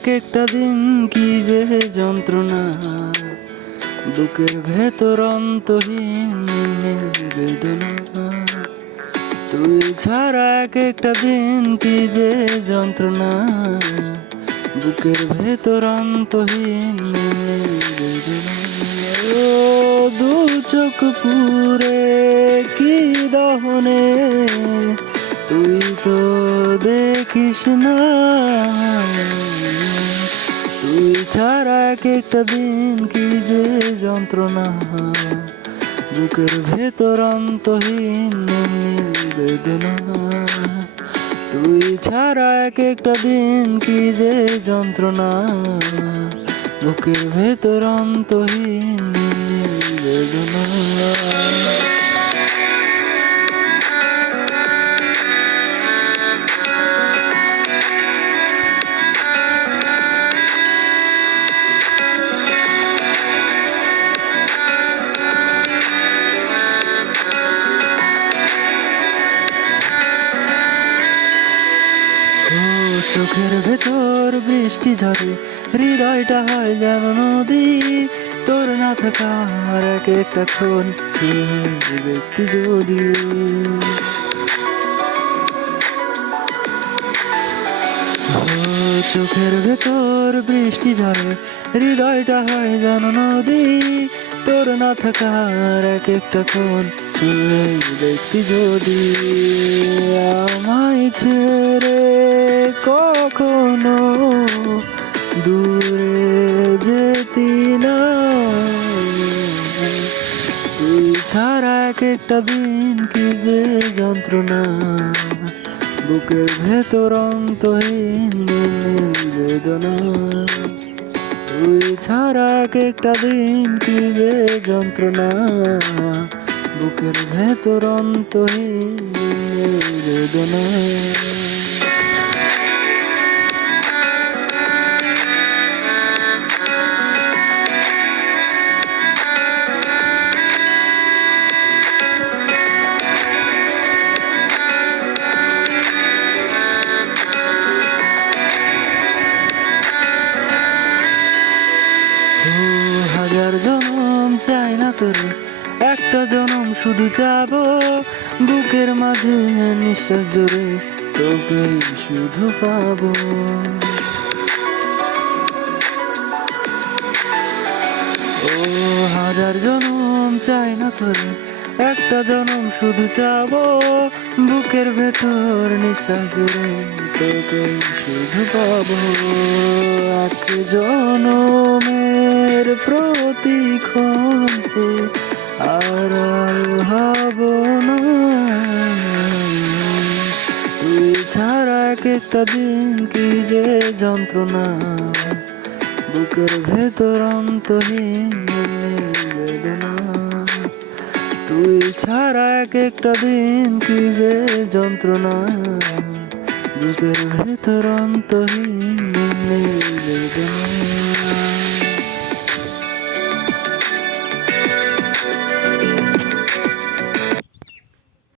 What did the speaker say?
এক একটা দিন কি যে যন্ত্রণা, বুকের ভেতর অন্তহীন বেদনা। তুই ছাড়া এক একটা দিন কি যে যন্ত্রণা, বুকের ভেতর অন্তহীন বেদনা। ও দু চোখ পুরে কি দহনে, তুই তো দেখিস না। তুই ছাড়া এক একটা দিন কি যে যন্ত্রণা, বুকের ভেতর অন্তহীন বেদনা। তুই ছাড়া এক একটা দিন কি যে যন্ত্রণা, বুকের ভেতর অন্তহীন বেদনা। চোখের ভেতর বৃষ্টি ঝরে, হৃদয়টা হয় যেন নদী। তোর না থাকার এক একটা ক্ষণ ছুঁয়ে ব্যক্তি যদি। চোখের ভেতর বৃষ্টি ঝরে, হৃদয়টা হয় যেন নদী। তোর না থাকার এক একটা ক্ষণ ছুঁয়ে ব্যক্তি যদি। আমায় ছেড়ে কখনো দূরে যেতি না, তুই ছাড়া এক একটা দিন কি যে যন্ত্রণা, বুকের ভেতর অন্তহীন বেদনা। তুই ছাড়া এক একটা দিন কি যে যন্ত্রণা, বুকের ভেতর অন্তহীন বেদনা। হাজার জনম চাই না তোরে, একটা জনম শুধু যাবো। বুকের মাঝে নিঃশ্বাস জোরে তোকে শুধু পাবো। ও হাজার জনম চাই না তোরে, একটা জনম শুধু চাবো। বুকের ভেতর নিঃশ্বাস জুড়ে তোকে শুধু পাবো। এক জনমের প্রতিক্ষণ আর হব না, তুই ছাড়া এক একটা দিন কি যে যন্ত্রণা, বুকের ভেতর অন্তহীন বেদনা। তুই ছাড়া এক একটা দিন কি যে যন্ত্রণা, বুকের ভেতর অন্তহীন বেদনা।